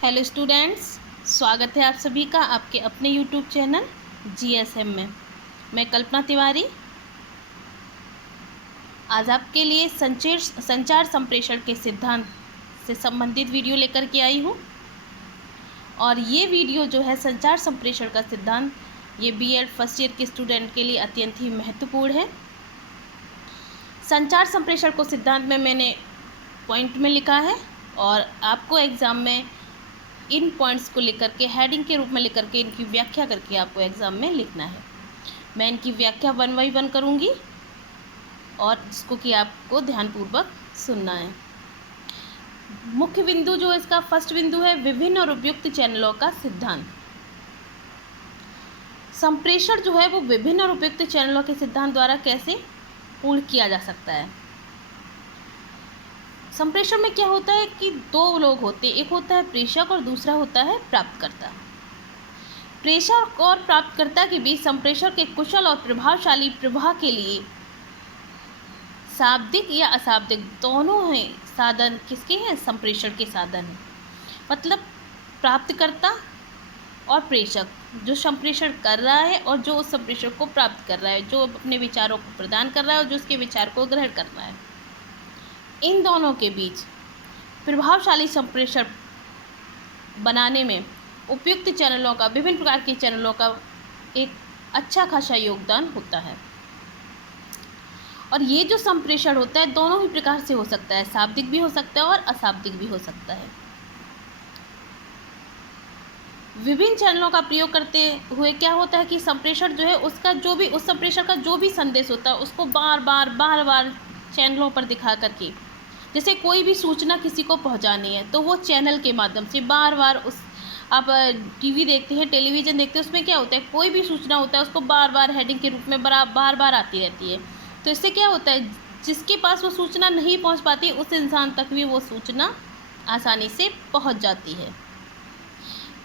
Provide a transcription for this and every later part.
Hello students, स्वागत है आप सभी का आपके अपने यूट्यूब चैनल जीएसएम में। मैं कल्पना तिवारी आज आपके लिए संचार संप्रेषण के सिद्धांत से संबंधित वीडियो लेकर के आई हूँ। और ये वीडियो जो है संचार संप्रेषण का सिद्धांत, ये बीएड फर्स्ट ईयर के स्टूडेंट के लिए अत्यंत ही महत्वपूर्ण है। संचार संप्रेषण को सिद्धांत में मैंने पॉइंट में लिखा है और आपको एग्ज़ाम में इन पॉइंट्स को लेकर के हेडिंग के रूप में लेकर के इनकी व्याख्या करके आपको एग्ज़ाम में लिखना है। मैं इनकी व्याख्या 1 बाय 1 करूँगी और जिसको कि आपको ध्यानपूर्वक सुनना है। मुख्य बिंदु जो इसका फर्स्ट बिंदु है, विभिन्न और उपयुक्त चैनलों का सिद्धांत। संप्रेषण जो है वो विभिन्न और उपयुक्त चैनलों के सिद्धांत द्वारा कैसे पूर्ण किया जा सकता है। संप्रेषण में क्या होता है कि दो लोग होते हैं, एक होता है प्रेषक और दूसरा होता है प्राप्तकर्ता। प्रेषक और प्राप्तकर्ता के बीच संप्रेषण के कुशल और प्रभावशाली प्रवाह के लिए शाब्दिक या अशाब्दिक दोनों हैं साधन किसके हैं, संप्रेषण के साधन हैं। मतलब प्राप्तकर्ता और प्रेषक, जो संप्रेषण कर रहा है और जो उस संप्रेषण को प्राप्त कर रहा है, जो अपने विचारों को प्रदान कर रहा है और जो उसके विचार को ग्रहण कर रहा है, इन दोनों के बीच प्रभावशाली संप्रेषण बनाने में उपयुक्त चैनलों का, विभिन्न प्रकार के चैनलों का एक अच्छा खासा योगदान होता है। और ये जो संप्रेषण होता है दोनों ही प्रकार से हो सकता है, शाब्दिक भी हो सकता है और अशाब्दिक भी हो सकता है। विभिन्न चैनलों का प्रयोग करते हुए क्या होता है कि संप्रेषण जो है उसका जो भी उस संप्रेषण का जो भी संदेश होता है उसको बार बार चैनलों पर दिखा करके, जैसे कोई भी सूचना किसी को पहुंचानी है तो वो चैनल के माध्यम से बार बार उस, आप टीवी देखते हैं, टेलीविज़न देखते हैं, उसमें क्या होता है कोई भी सूचना होता है उसको बार बार हेडिंग के रूप में बार बार आती रहती है। तो इससे क्या होता है, जिसके पास वो सूचना नहीं पहुंच पाती उस इंसान तक भी वो सूचना आसानी से पहुंच जाती है।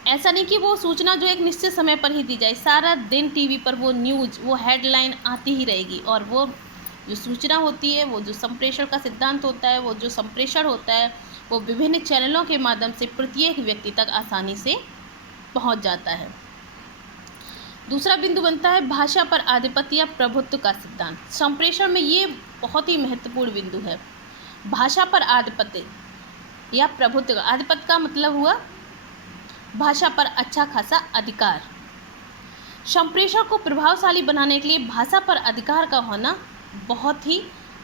ऐसा नहीं कि वो सूचना जो एक निश्चित समय पर ही दी जाए, सारा दिन टीवी पर वो न्यूज़, वो हेडलाइन आती ही रहेगी और वो जो सूचना होती है, वो जो संप्रेषण का सिद्धांत होता है, वो जो संप्रेषण होता है वो विभिन्न चैनलों के माध्यम से प्रत्येक व्यक्ति तक आसानी से पहुंच जाता है। दूसरा बिंदु बनता है भाषा पर आधिपत्य या प्रभुत्व का सिद्धांत। संप्रेषण में ये बहुत ही महत्वपूर्ण बिंदु है, भाषा पर आधिपत्य या प्रभुत्व। आधिपत्य का मतलब हुआ भाषा पर अच्छा खासा अधिकार। संप्रेषण को प्रभावशाली बनाने के लिए भाषा पर अधिकार का होना बहुत ही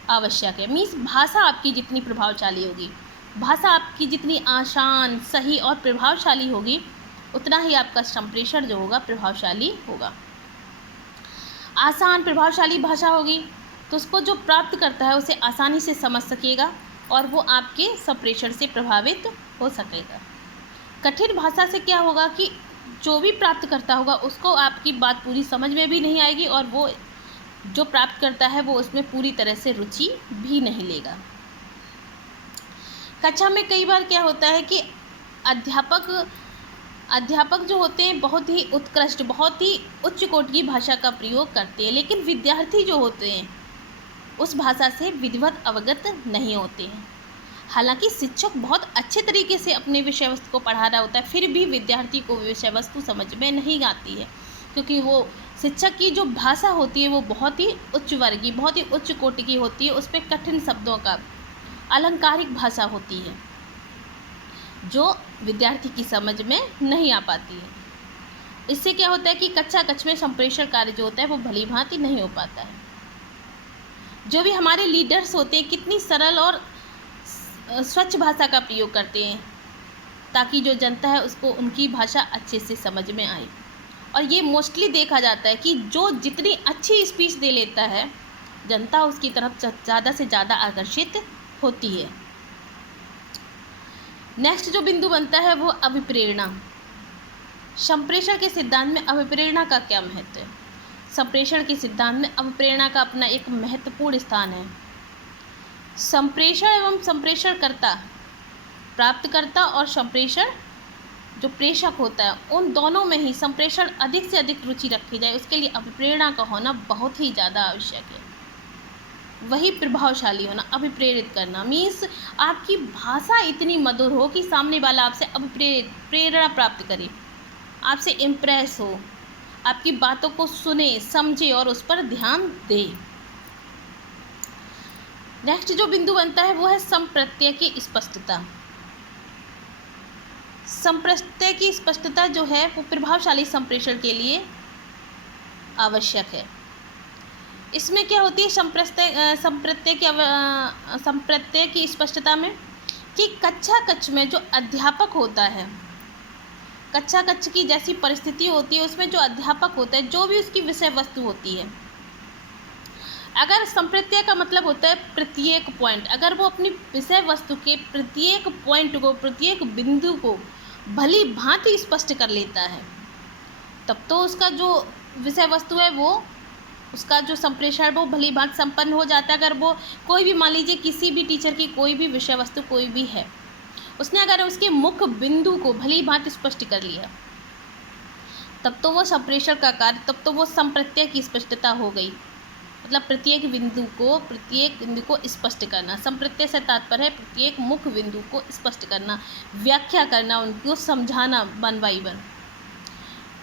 आवश्यक है। मीन्स भाषा आपकी जितनी प्रभावशाली होगी, भाषा आपकी जितनी आसान, सही और प्रभावशाली होगी, उतना ही आपका संप्रेषण जो होगा प्रभावशाली होगा। आसान प्रभावशाली भाषा होगी तो उसको जो प्राप्त करता है उसे आसानी से समझ सकेगा और वो आपके संप्रेषण से प्रभावित हो सकेगा। कठिन भाषा से क्या होगा कि जो भी प्राप्त करता होगा उसको आपकी बात पूरी समझ में भी नहीं आएगी और वो जो प्राप्त करता है वो उसमें पूरी तरह से रुचि भी नहीं लेगा। कक्षा में कई बार क्या होता है कि अध्यापक जो होते हैं बहुत ही उत्कृष्ट, बहुत ही उच्च कोटि की भाषा का प्रयोग करते हैं, लेकिन विद्यार्थी जो होते हैं उस भाषा से विधिवत अवगत नहीं होते हैं। हालांकि शिक्षक बहुत अच्छे तरीके से अपने विषय वस्तु को पढ़ा रहा होता है, फिर भी विद्यार्थी को विषय वस्तु समझ में नहीं आती है, क्योंकि वो शिक्षक की जो भाषा होती है वो बहुत ही उच्च वर्गीय, बहुत ही उच्च कोटि की होती है। उस पर कठिन शब्दों का अलंकारिक भाषा होती है जो विद्यार्थी की समझ में नहीं आ पाती है। इससे क्या होता है कि कक्षा में संप्रेषण कार्य जो होता है वो भली भांति नहीं हो पाता है। जो भी हमारे लीडर्स होते हैं कितनी सरल और स्वच्छ भाषा का प्रयोग करते हैं ताकि जो जनता है उसको उनकी भाषा अच्छे से समझ में आए। और ये मोस्टली देखा जाता है कि जो जितनी अच्छी स्पीच दे लेता है जनता उसकी तरफ ज़्यादा से ज़्यादा आकर्षित होती है। नेक्स्ट जो बिंदु बनता है वो अभिप्रेरणा। संप्रेषण के सिद्धांत में अभिप्रेरणा का क्या महत्व है। संप्रेषण के सिद्धांत में अभिप्रेरणा का अपना एक महत्वपूर्ण स्थान है। संप्रेषण एवं संप्रेषणकर्ता, प्राप्तकर्ता और संप्रेषण जो प्रेषक होता है, उन दोनों में ही संप्रेषण अधिक से अधिक रुचि रखी जाए उसके लिए अभिप्रेरणा का होना बहुत ही ज़्यादा आवश्यक है। वही प्रभावशाली होना। अभिप्रेरित करना मीन्स आपकी भाषा इतनी मधुर हो कि सामने वाला आपसे प्रेरणा प्राप्त करे, आपसे इम्प्रेस हो, आपकी बातों को सुने, समझे और उस पर ध्यान दे। नेक्स्ट जो बिंदु बनता है वो है संप्रत्यय की स्पष्टता। संप्रत्यय की स्पष्टता जो है वो प्रभावशाली संप्रेषण के लिए आवश्यक है। इसमें क्या होती है संप्रत्यय की स्पष्टता में कि कक्षा कक्ष में जो अध्यापक होता है, कक्षा कक्ष की जैसी परिस्थिति होती है उसमें जो अध्यापक होता है, जो भी उसकी विषय वस्तु होती है, अगर संप्रत्यय का मतलब होता है प्रत्येक पॉइंट, अगर वो अपनी विषय वस्तु के प्रत्येक पॉइंट को, प्रत्येक बिंदु को भली भांति स्पष्ट कर लेता है, तब तो उसका जो विषय वस्तु है वो, उसका जो संप्रेषण वो भली भांति संपन्न हो जाता है। अगर वो कोई भी, मान लीजिए किसी भी टीचर की कोई भी विषय वस्तु कोई भी है, उसने अगर उसके मुख्य बिंदु को भली भांति स्पष्ट कर लिया, तब तो वो संप्रेषण का कार्य, तब तो वो संप्रत्यय की स्पष्टता हो गई। मतलब प्रत्येक बिंदु को स्पष्ट करना। संप्रत्यय से तात्पर्य है प्रत्येक मुख्य बिंदु को स्पष्ट करना, व्याख्या करना, उनको समझाना 1 by 1।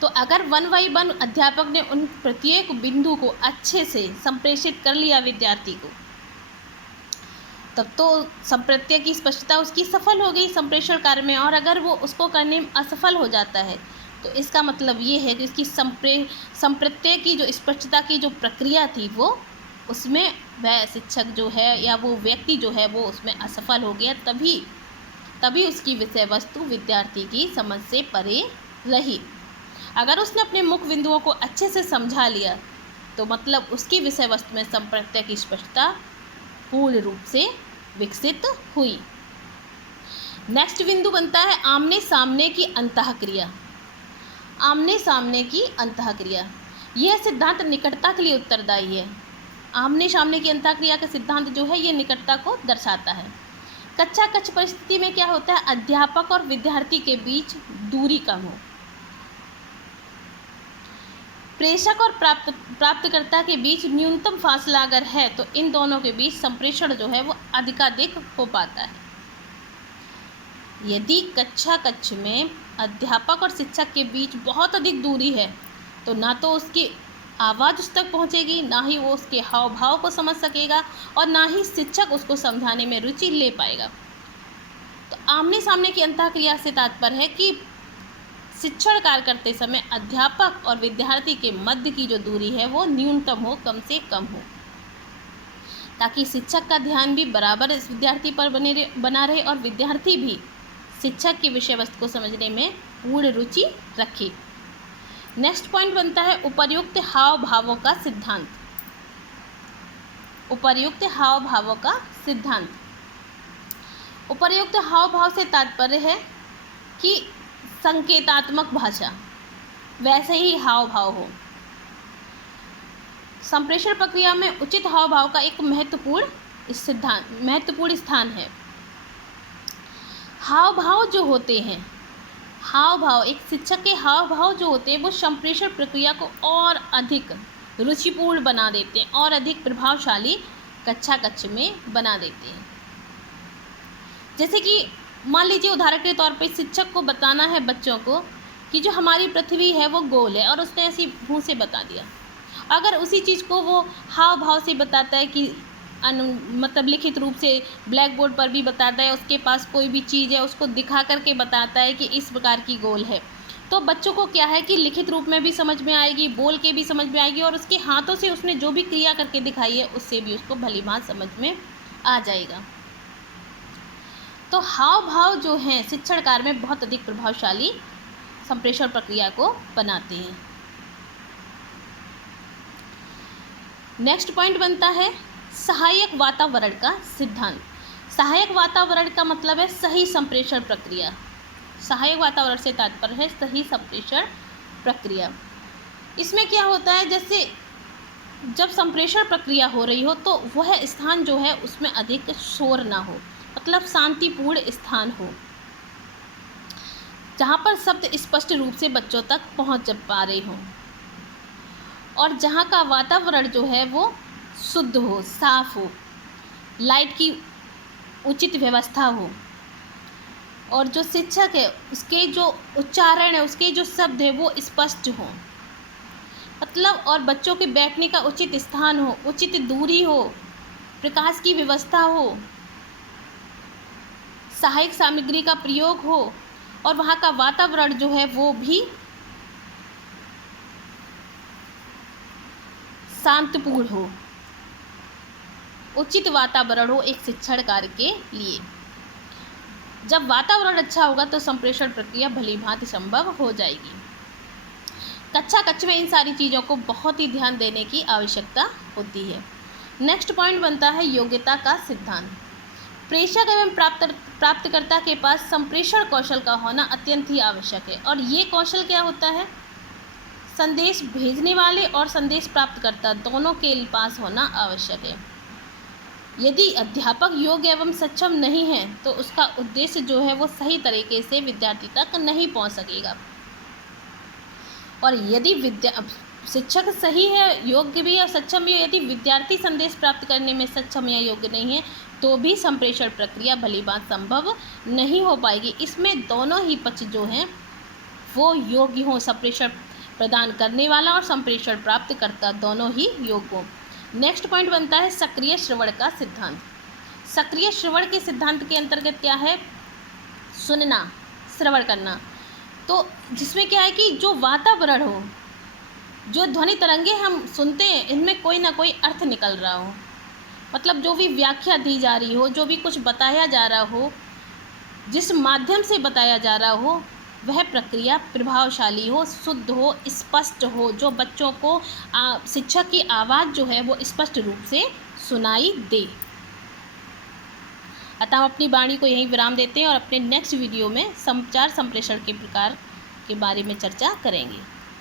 तो अगर 1 by 1 अध्यापक ने उन प्रत्येक बिंदु को अच्छे से संप्रेषित कर लिया विद्यार्थी को, तब तो संप्रत्यय की स्पष्टता उसकी सफल हो गई संप्रेषण कार्य में। और अगर वो उसको करने में असफल हो जाता है तो इसका मतलब ये है कि उसकी संप्रत्यय की जो स्पष्टता की जो प्रक्रिया थी वो, उसमें वह शिक्षक जो है या वो व्यक्ति जो है वो उसमें असफल हो गया, तभी उसकी विषय वस्तु विद्यार्थी की समझ से परे रही। अगर उसने अपने मुख्य बिंदुओं को अच्छे से समझा लिया तो मतलब उसकी विषय वस्तु में संप्रत्यय की स्पष्टता पूर्ण रूप से विकसित हुई। नेक्स्ट बिंदु बनता है आमने सामने की अंतःक्रिया। आमने सामने की अंतःक्रिया, यह सिद्धांत निकटता के लिए उत्तरदायी है। आमने सामने की अंतःक्रिया का सिद्धांत जो है ये निकटता को दर्शाता है। कक्षा कक्ष परिस्थिति में क्या होता है, अध्यापक और विद्यार्थी के बीच दूरी कम हो, प्रेषक और प्राप्तकर्ता के बीच न्यूनतम फासला अगर है तो इन दोनों के बीच संप्रेषण जो है वो अधिकाधिक हो पाता है। यदि कक्षा कक्ष में अध्यापक और शिक्षक के बीच बहुत अधिक दूरी है तो ना तो उसकी आवाज़ उस तक पहुंचेगी, ना ही वो उसके हाव भाव को समझ सकेगा और ना ही शिक्षक उसको समझाने में रुचि ले पाएगा। तो आमने सामने की अंतःक्रिया से तात्पर्य है कि शिक्षण कार्य करते समय अध्यापक और विद्यार्थी के मध्य की जो दूरी है वो न्यूनतम हो, कम से कम हो, ताकि शिक्षक का ध्यान भी बराबर इस विद्यार्थी पर बना रहे और विद्यार्थी भी शिक्षक की विषय वस्तु को समझने में पूर्ण रुचि रखे। नेक्स्ट पॉइंट बनता है उपर्युक्त हाव भावों का सिद्धांत। उपर्युक्त हाव भावों का सिद्धांत। उपर्युक्त हाव भाव से तात्पर्य है कि संकेतात्मक भाषा, वैसे ही हाव भाव हो। संप्रेषण प्रक्रिया में उचित हाव भाव का एक महत्वपूर्ण स्थान है। हाव भाव जो होते हैं, हाव भाव, एक शिक्षक के हाव भाव जो होते हैं वो संप्रेषण प्रक्रिया को और अधिक रुचिपूर्ण बना देते हैं और अधिक प्रभावशाली कक्षा कक्ष में बना देते हैं। जैसे कि मान लीजिए उदाहरण के तौर पे शिक्षक को बताना है बच्चों को कि जो हमारी पृथ्वी है वो गोल है और उसने ऐसी मुँह से बता दिया। अगर उसी चीज़ को वो हाव भाव से बताता है कि मतलब लिखित रूप से ब्लैक बोर्ड पर भी बताता है, उसके पास कोई भी चीज़ है उसको दिखा करके बताता है कि इस प्रकार की गोल है, तो बच्चों को क्या है कि लिखित रूप में भी समझ में आएगी, बोल के भी समझ में आएगी और उसके हाथों से उसने जो भी क्रिया करके दिखाई है उससे भी उसको भली भांति समझ में आ जाएगा। तो हाव भाव जो हैं शिक्षण कार्य में बहुत अधिक प्रभावशाली संप्रेषण प्रक्रिया को बनाते हैं। नेक्स्ट पॉइंट बनता है सहायक वातावरण का सिद्धांत। सहायक वातावरण का मतलब है सही संप्रेषण प्रक्रिया। सहायक वातावरण से तात्पर्य है सही संप्रेषण प्रक्रिया। इसमें क्या होता है, जैसे जब संप्रेषण प्रक्रिया हो रही हो तो वह स्थान जो है उसमें अधिक शोर ना हो, मतलब शांतिपूर्ण स्थान हो जहाँ पर शब्द स्पष्ट रूप से बच्चों तक पहुँच पा रहे हों और जहाँ का वातावरण जो है वो शुद्ध हो, साफ हो, लाइट की उचित व्यवस्था हो, और जो शिक्षक है उसके जो उच्चारण है, उसके जो शब्द है वो स्पष्ट हो, मतलब, और बच्चों के बैठने का उचित स्थान हो, उचित दूरी हो, प्रकाश की व्यवस्था हो, सहायक सामग्री का प्रयोग हो, और वहाँ का वातावरण जो है वो भी शांतिपूर्ण हो, उचित वातावरण हो एक शिक्षण कार्य के लिए। जब वातावरण अच्छा होगा तो संप्रेषण प्रक्रिया भली भांति संभव हो जाएगी। कक्षा कक्ष में इन सारी चीज़ों को बहुत ही ध्यान देने की आवश्यकता होती है। नेक्स्ट पॉइंट बनता है योग्यता का सिद्धांत। प्रेषक एवं प्राप्तकर्ता के पास संप्रेषण कौशल का होना अत्यंत ही आवश्यक है। और ये कौशल क्या होता है? संदेश भेजने वाले और संदेश प्राप्तकर्ता दोनों के पास होना आवश्यक है। यदि अध्यापक योग्य एवं सक्षम नहीं है तो उसका उद्देश्य जो है वो सही तरीके से विद्यार्थी तक नहीं पहुंच सकेगा। और यदि शिक्षक सही है, योग्य भी और सक्षम भी है, यदि विद्यार्थी संदेश प्राप्त करने में सक्षम या योग्य नहीं है तो भी संप्रेषण प्रक्रिया भली बात संभव नहीं हो पाएगी। इसमें दोनों ही पक्ष जो हैं वो योग्य हों, संप्रेषण प्रदान करने वाला और संप्रेषण प्राप्तकर्ता दोनों ही योग्य हों। नेक्स्ट पॉइंट बनता है सक्रिय श्रवण का सिद्धांत। सक्रिय श्रवण के सिद्धांत के अंतर्गत क्या है? सुनना, श्रवण करना। तो जिसमें क्या है कि जो वातावरण हो, जो ध्वनि तरंगे हम सुनते हैं, इनमें कोई ना कोई अर्थ निकल रहा हो, मतलब जो भी व्याख्या दी जा रही हो, जो भी कुछ बताया जा रहा हो, जिस माध्यम से बताया जा रहा हो, वह प्रक्रिया प्रभावशाली हो, शुद्ध हो, स्पष्ट हो, जो बच्चों को शिक्षक की आवाज़ जो है वो स्पष्ट रूप से सुनाई दे। अतः हम अपनी वाणी को यहीं विराम देते हैं और अपने नेक्स्ट वीडियो में संचार संप्रेषण के प्रकार के बारे में चर्चा करेंगे।